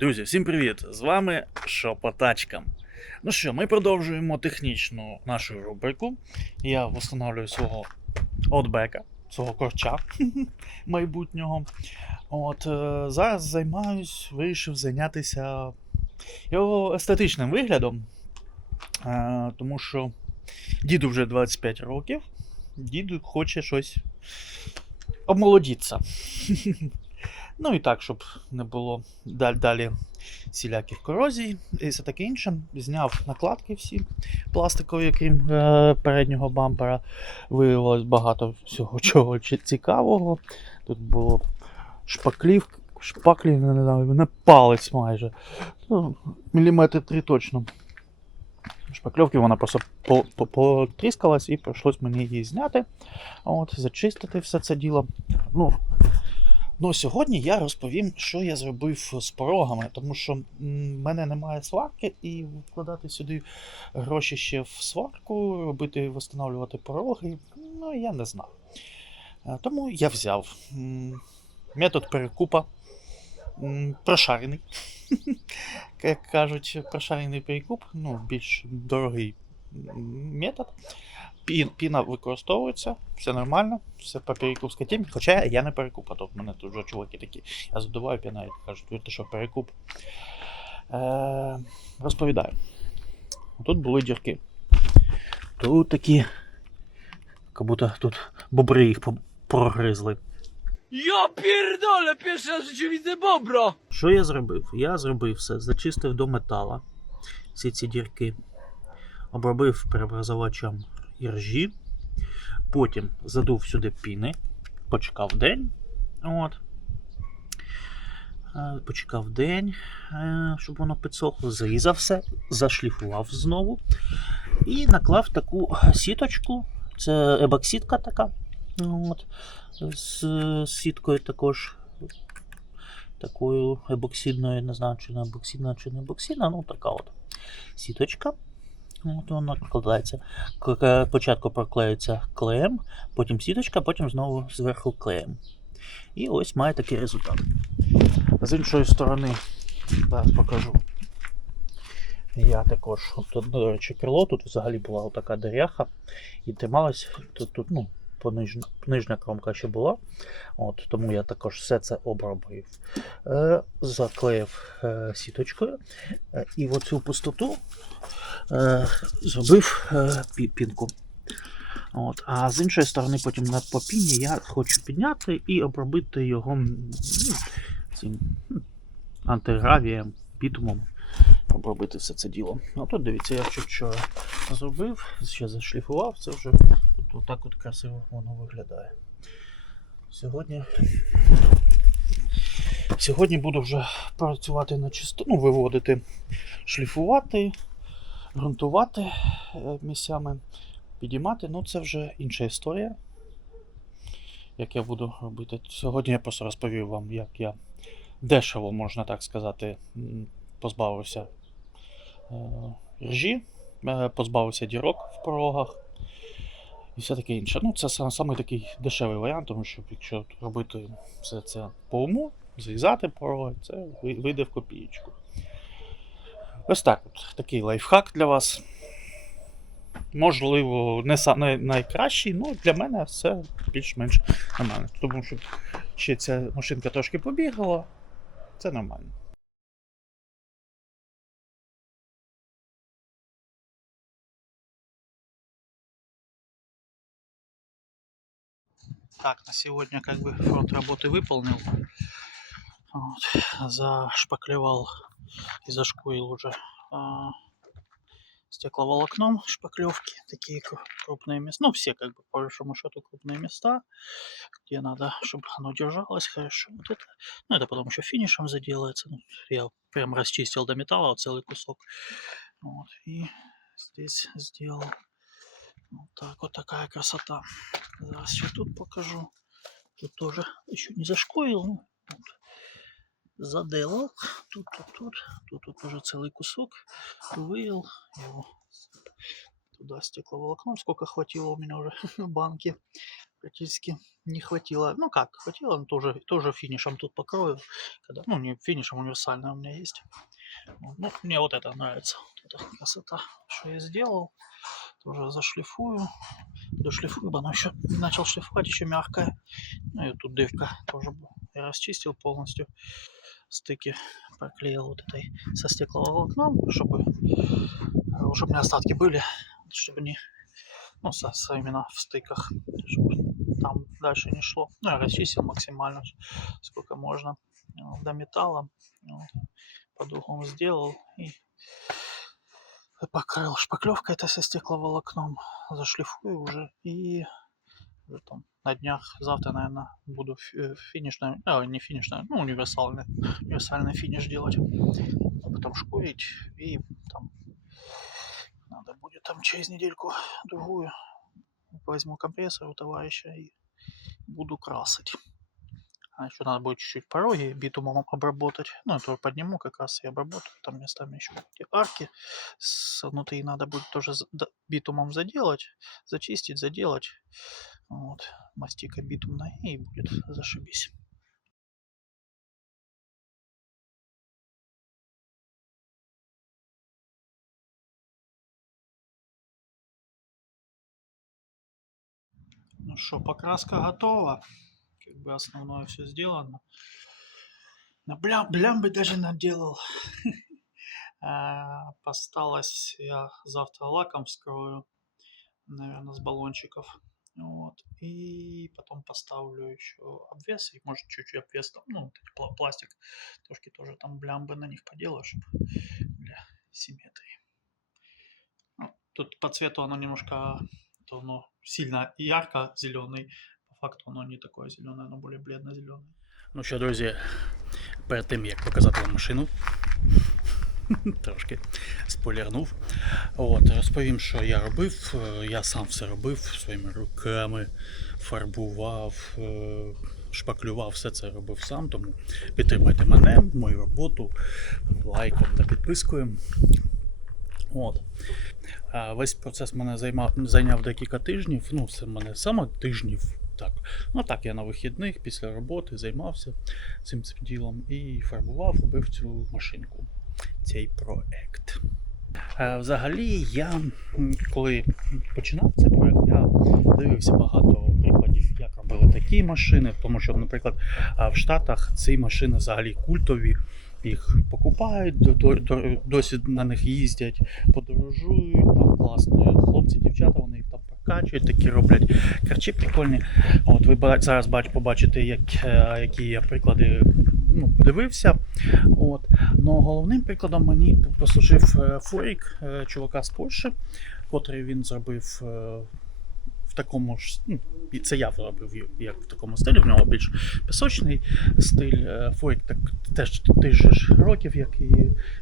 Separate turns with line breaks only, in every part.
Друзі, всім привіт! З вами Шопотачка. Ну що, ми продовжуємо технічну нашу рубрику. Я встановлюю свого отбека, свого корча майбутнього. От е, зараз займаюсь, вирішив зайнятися його естетичним виглядом. Е, тому що діду вже 25 років, діду хоче щось обмолодіться. Ну і так, щоб не було далі, далі всіляких корозій і все таке інше. Зняв накладки всі пластикові, крім е, переднього бампера. Виявилось багато всього чого цікавого. Тут було шпаклів, шпаклі, не знаю, не палець майже. Ну, міліметри три точно. Шпакльовки вона просто по- по- потріскалась і прийшлось мені її зняти. От, зачистити все це діло. Ну, Ну, сьогодні я розповім, що я зробив з порогами, тому що в мене немає сварки, і вкладати сюди гроші ще в сварку, робити, встановлювати пороги, ну я не знав. Е, Тому я взяв метод перекупа. Прошарений. Як кажуть, прошарений перекуп, ну, більш дорогий метод. Пін, піна використовується, все нормально, все по перекупській темі, хоча я не перекуп, а то в мене тут вже чуваки такі. Я задуваю піна і кажуть, «Ви ти що, перекуп. Е, розповідаю. Тут були дірки. Тут такі. Як будто тут бобри їх прогризли.
Pierdolę, pierwszy raz w życiu widzę!
Що я зробив? Я зробив все, зачистив до метала всі ці дірки, обробив преобразувачем іржі, потім задув сюди піни, почекав день. От. Е, Почекав день, е, щоб воно підсохло, зрізав все, зашліфував знову і наклав таку сіточку. Це ебоксітка така. От, з сіткою також такою ебоксидною, не знаю, чи не ебоксидна, чи не ебоксидна, ну така от сіточка. От Воно складається. К- к- Спочатку проклеюється клеєм, потім сіточка, потім знову зверху клеєм. І ось має такий результат. З іншої сторони, зараз покажу. Я також, тут, до речі, крило, тут взагалі була така деряха і трималась тут, тут ну, понижна, нижня кромка ще була. От, тому я також все це обробив. Е, заклеїв е, сіточкою. Е, і оцю пустоту е, зробив е, пінку. От. А з іншої сторони, потім на попіні я хочу підняти і обробити його цим антигравієм, бітумом. Обробити все це діло. Ну тут дивіться, я чуть що зробив, ще зашліфував, це вже отак от красиво воно виглядає. Сьогодні Сьогодні буду вже працювати на чисто, ну, виводити, шліфувати, ґрунтувати е, місцями, підіймати. Ну, це вже інша історія. Як я буду робити. Сьогодні я просто розповів вам, як я дешево, можна так сказати, позбавився е, ржі, е, позбавився дірок в порогах і все таке інше. Ну, це сам- саме такий дешевий варіант, тому що якщо робити все це по уму, зрізати пороги, це вийде в копієчку. Ось так от. Такий лайфхак для вас. Можливо, не сам найкращий, але для мене все більш-менш нормально. Тому що ще ця машинка трошки побігала, це нормально. Так, на сегодня как бы фронт работы выполнил. Вот, зашпаклевал и зашкурил уже а, стекловолокном шпаклевки. Такие кру- крупные места. Ну, все как бы по большому счету крупные места, где надо, чтобы оно держалось хорошо. Вот это, ну, это потом еще финишем заделается. Ну, я прям расчистил до металла целый кусок. Вот, и здесь сделал так вот такая красота. Зараз ще тут покажу. Тут тоже еще не зашкурил. Ну, вот. Заделал. Тут, тут, тут. Тут, тут уже целый кусок. Вывел его туда стекловолокном. Сколько хватило у меня уже банки.
практически не хватило. Ну как, хватило, но тоже, тоже финишем тут покрою. Когда, ну, не финишем универсальный у меня есть. Ну, мне вот это нравится. Вот эта красота, что я сделал. Тоже зашлифую. Дошлифую, оно еще не начал шлифовать, еще мягкое. Ну и тут дырка тоже я расчистил полностью. Стыки проклеил вот этой со стекловолокном, чтобы э, уже у меня остатки были, чтобы не, ну, со, со именно в стыках, чтобы там дальше не шло. Ну, я расчистил максимально, сколько можно э, до металла. Под углом сделал и покрыл шпаклевкой это со стекловолокном. Зашлифую уже и там на днях, завтра, наверное, буду э, финишное, а, не финишное, ну, универсальный, универсальный финиш делать. А потом шкурить и там надо будет там через недельку другую возьму компрессор у товарища и буду красить. А еще надо будет чуть-чуть пороги битумом обработать. Ну, это подниму как раз и обработаю. Там местами еще эти арки с внутри надо будет тоже битумом заделать, зачистить, заделать. Вот, мастика битумная и будет зашибись. Ну что, покраска готова. Бы основное все сделано. На блям, блямбы даже наделал. А, Осталось я завтра лаком вскрою, наверное, с баллончиков. Вот. И потом поставлю еще обвес, и может чуть-чуть обвес там, ну, вот пластик, трошки тоже там блямбы на них поделаю, чтобы для симметрии. Ну, тут по цвету оно немножко, то оно сильно ярко зеленый, по факту оно не такое зеленое, оно более бледно-зеленое.
Ну що, друзі, перед тим як показати вам машину, трошки спойлернув. От, розповім, що я робив. Я сам все робив своїми руками, фарбував, е, шпаклював, все це робив сам. Тому підтримайте мене, мою роботу лайком та підпискою. От. Весь процес мене займав, зайняв декілька тижнів. Ну, це мене саме тижнів. Так. Ну так, я на вихідних після роботи займався цим ділом і фарбував, робив цю машинку, цей проект. Е, Взагалі, я коли починав цей проект, я дивився багато прикладів, як робили такі машини, тому що, наприклад, в Штатах ці машини взагалі культові. Їх покупають, до- до- до- досі на них їздять, подорожують, там класно. Хлопці, дівчата, прокачують, такі роблять карчі прикольні. От ви зараз бач, побачите, як, е, які я приклади ну, дивився. От. Но головним прикладом мені послужив е, Форік, е, чувака з Польщі, котрий він зробив. В такому ж, ну, це я зробив як в такому стилі, в нього більш пісочний стиль. Форік так теж ж років, як і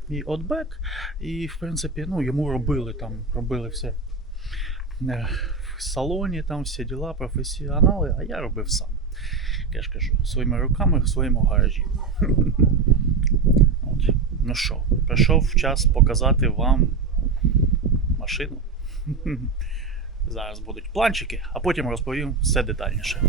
мій Outback. І, в принципі, ну, йому робили там, робили все в салоні, там всі діла, професіонали, а я робив сам. Я ж кажу, своїми руками в своєму гаражі. От. Ну що, прийшов час показати вам машину. Зараз будуть планчики, а потім розповім все детальніше.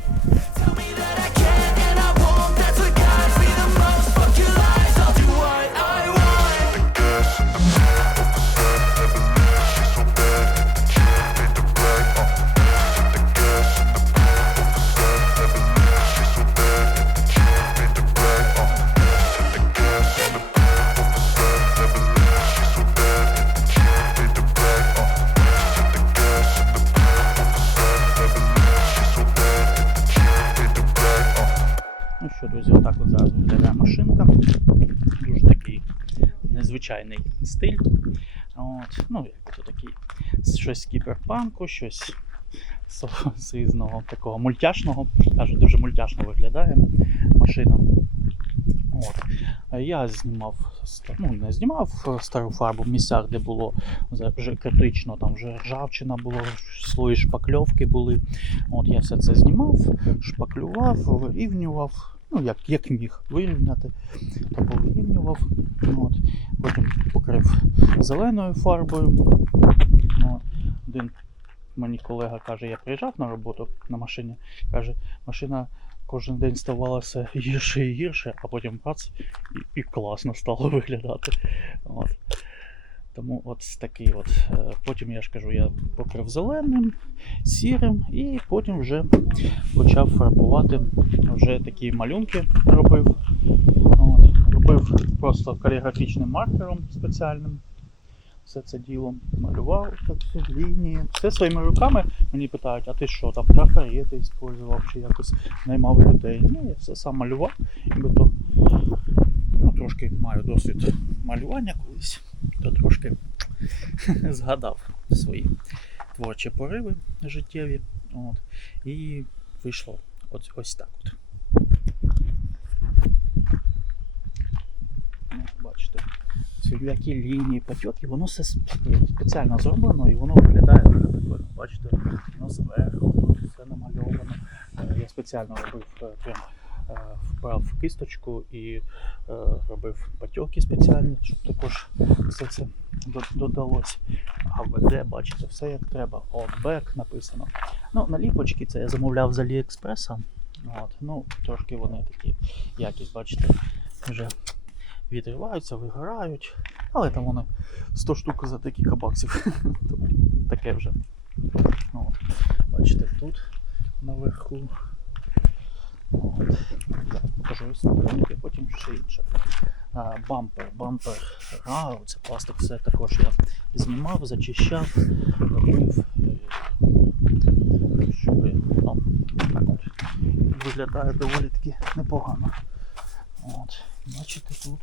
От, ну, як то такий щось з кіберпанку, щось з, різного такого мультяшного. Кажу, дуже мультяшно виглядає машина. От. Я знімав, ну не знімав е, стару фарбу в місцях, де було вже критично, там вже ржавчина була, слої шпакльовки були. От я все це знімав, шпаклював, вирівнював, ну як, як міг вирівняти, то повирівнював. От. Потім покрив зеленою фарбою. Один мені колега каже, я приїжджав на роботу на машині, каже, машина кожен день ставала все гірше і гірше, а потім бац, і, і класно стало виглядати. От. Тому от такий от. е, Потім я ж кажу, я покрив зеленим, сірим, і потім вже почав фарбувати вже такі малюнки робив. От. Робив просто каліграфічним маркером спеціальним. Все це діло малював так всі лінії. Все своїми руками мені питають, а ти що там трафарети використовував чи якось наймав людей. Ні, я все сам малював, якби то ну, трошки маю досвід малювання колись, трошки згадав свої творчі пориви життєві. От, і вийшло ось, ось так от. Бачите, які лінії, потьоки, воно все спеціально зроблено і воно виглядає дуже прикольно. Бачите, воно зверху, тут все намальовано. Е, Я спеціально робив е, прям е, вправ кисточку і робив потьоки спеціальні, щоб також все це додалось. А ВД, бачите, все як треба. Outback написано. Ну, наліпочки це я замовляв з Аліекспреса. От, ну, трошки вони такі якість, бачите, вже відриваються, вигорають. Але там вони 100 штук за декілька баксів. Тому таке вже. От. Бачите, тут наверху. От. Покажу потім ще інше. Бампер, бампер. А, це пластик, все також я знімав, зачищав, робив. е, Щоб ну, виглядає доволі таки непогано. От. Бачите, тут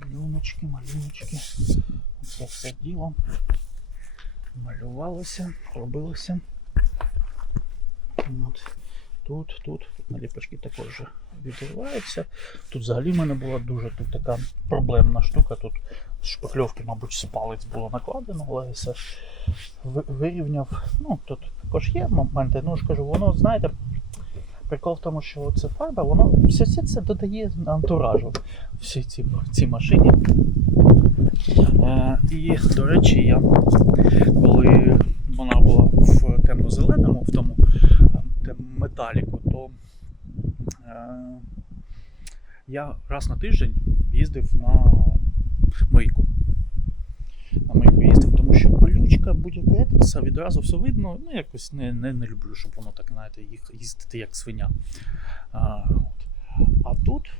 малюночки, малюночки. Це все діло малювалося, робилося. От. Тут, тут наліпочки також вже відриваються. Тут взагалі в мене була дуже тут така проблемна штука. Тут з шпакльовки, мабуть, з палець було накладено, але я все вирівняв. Ну, тут також є моменти. Ну ж кажу, воно, знаєте, прикол в тому, що це фарба, воно все, все це додає антуражу всій цій, цій машині. Е, і, до речі, я коли вона була в темно-зеленому, в тому металіку, то е, я раз на тиждень їздив на мийку. На мийку їздив, тому що пилючка, будь-яке це відразу все видно. Ну, якось не, не, не люблю, щоб воно так, знаєте, їх їздити як свиня. А, от. а тут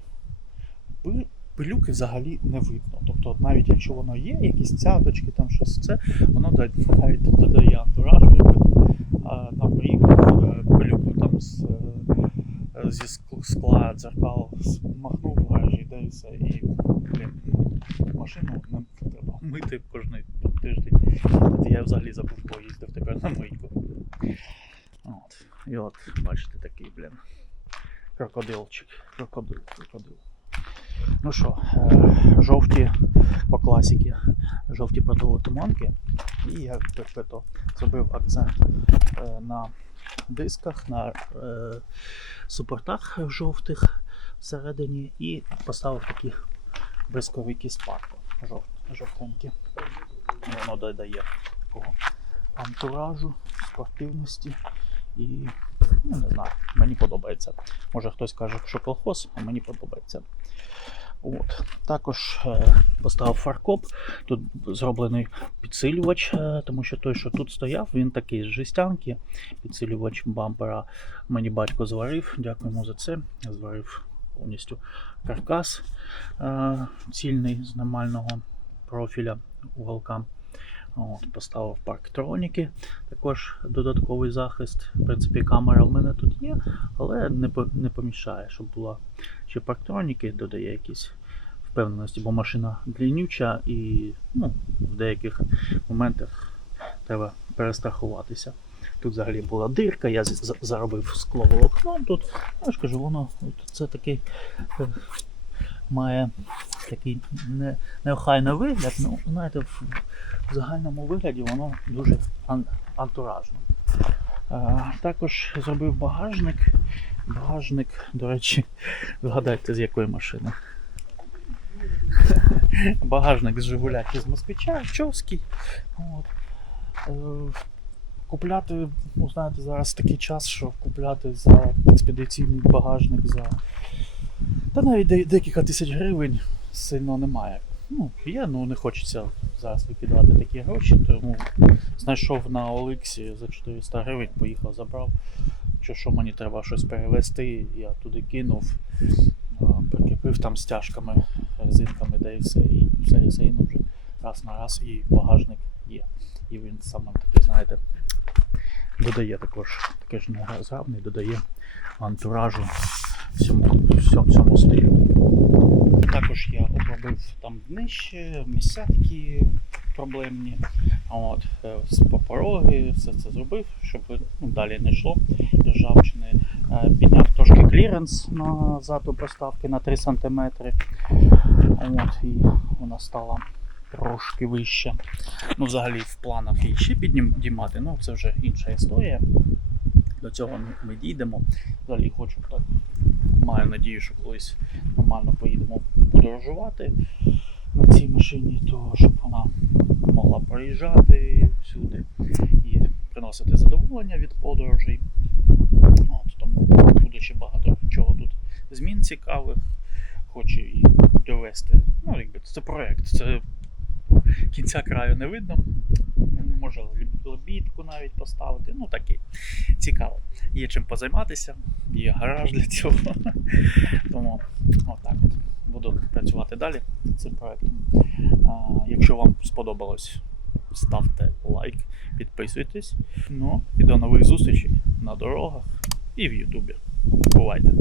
пилюки взагалі не видно. Тобто, навіть якщо воно є, якісь цяточки, там щось це, воно навіть додає антуражу. якби. Там приїхав е, пилюку там з, е, зі ск- скла, дзеркал, махнув гаражі, де і блін, ну, машину не треба мити кожен тиждень. Я взагалі забув, бо їздив тепер на мийку. От. І от, бачите, такий, блін. Крокодилчик. Крокодил, крокодил. Ну що, е, жовті по класіки, жовті противотуманки. І я так то зробив акцент е, на дисках, на е, супортах жовтих всередині і поставив такі бризковики з парку жов, жовтенькі. Воно додає такого антуражу, спортивності і ну, не знаю, мені подобається. Може хтось каже, що колхоз, а мені подобається. От. Також е, поставив фаркоп. Тут зроблений підсилювач, е, тому що той, що тут стояв, він такий з жестянки. Підсилювач бампера мені батько зварив. Дякуємо за це. Зварив повністю каркас е, цільний з нормального профіля уголка. От, поставив парктроніки, також додатковий захист. В принципі, камера в мене тут є, але не, не помішає, щоб була ще парктроніки, додає якісь впевненості, бо машина длиннюча і ну, в деяких моментах треба перестрахуватися. Тут взагалі була дирка, я заробив скловолокном тут. Ну, я ж кажу, воно це такий е, має такий не, неохайний вигляд, ну, знаєте, в, в загальному вигляді воно дуже ан, антуражно. Е, також зробив багажник. Багажник, до речі, вгадайте, з якої машини. Багажник з Жигуля чи з москвича, човський. От. Е, купляти, ну знаєте, зараз такий час, що купляти за експедиційний багажник за. Та навіть декілька тисяч гривень сильно немає. Ну, є, ну не хочеться зараз викидати такі гроші, тому знайшов на Оликсі за 400 гривень, поїхав, забрав. Що, що мені треба щось перевезти, я туди кинув, прикріпив там стяжками, резинками, де і все, і все, ну вже раз на раз, і багажник є. І він саме такий, знаєте, додає також, таке ж незграбний, додає антуражу всьому, всьому, всьому стилю. Також я обробив там нижче, місця проблемні. От, е, пороги, все це зробив, щоб ну, далі не йшло ржавчини. Е, Підняв трошки кліренс назад у поставки на 3 см. От, і вона стала трошки вища. Ну, взагалі в планах її ще піднімати, ну це вже інша історія. До цього ми дійдемо. Взагалі хочу так. Маю надію, що колись нормально поїдемо подорожувати на цій машині, то щоб вона могла проїжджати всюди і приносити задоволення від подорожей. От, тому буде ще багато чого тут змін цікавих. Хочу і довести. Ну, якби це проект. Це кінця краю не видно. Може лебідку навіть поставити. Ну такі цікаво. Є чим позайматися, є гараж для цього. Тому отак от. Буду працювати далі над цим проектом. А, якщо вам сподобалось, ставте лайк, підписуйтесь. Ну і до нових зустрічей на дорогах і в Ютубі. Бувайте!